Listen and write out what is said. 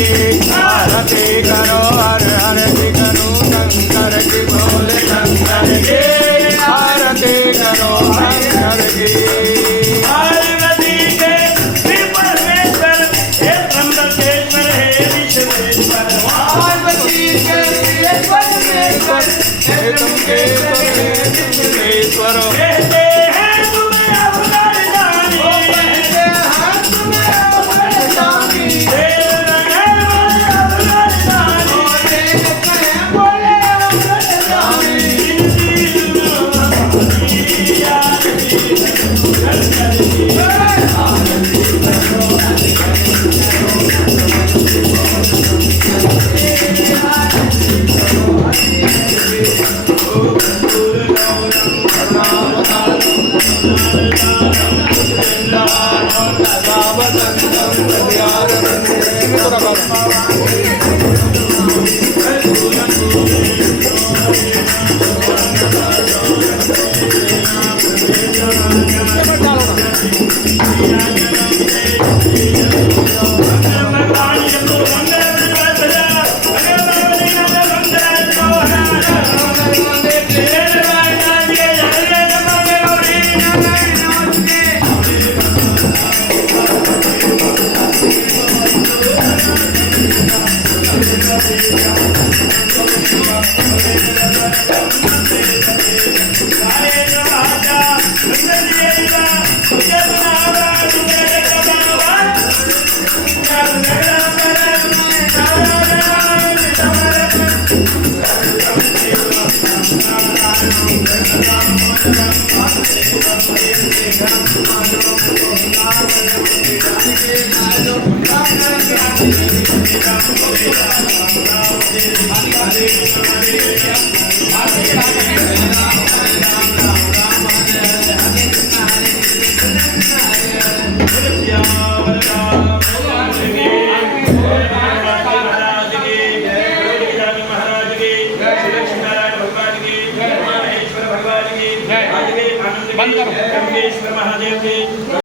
आरती करो हर आरती करो शंकर की बोले शंकर की आरती करो शंकर की पार्वती के श्री परमेश्वर हे त्र्यंबकेश्वर हे विश्वेश्वर पार्वती के श्री परमेश्वर हे त्र्यंबकेश्वर हे विश्वेश्वर कहते हैं तुम्हें अवतार जानी कहते हैं तुम्हें अवतार जानी बंद करो। महादेव की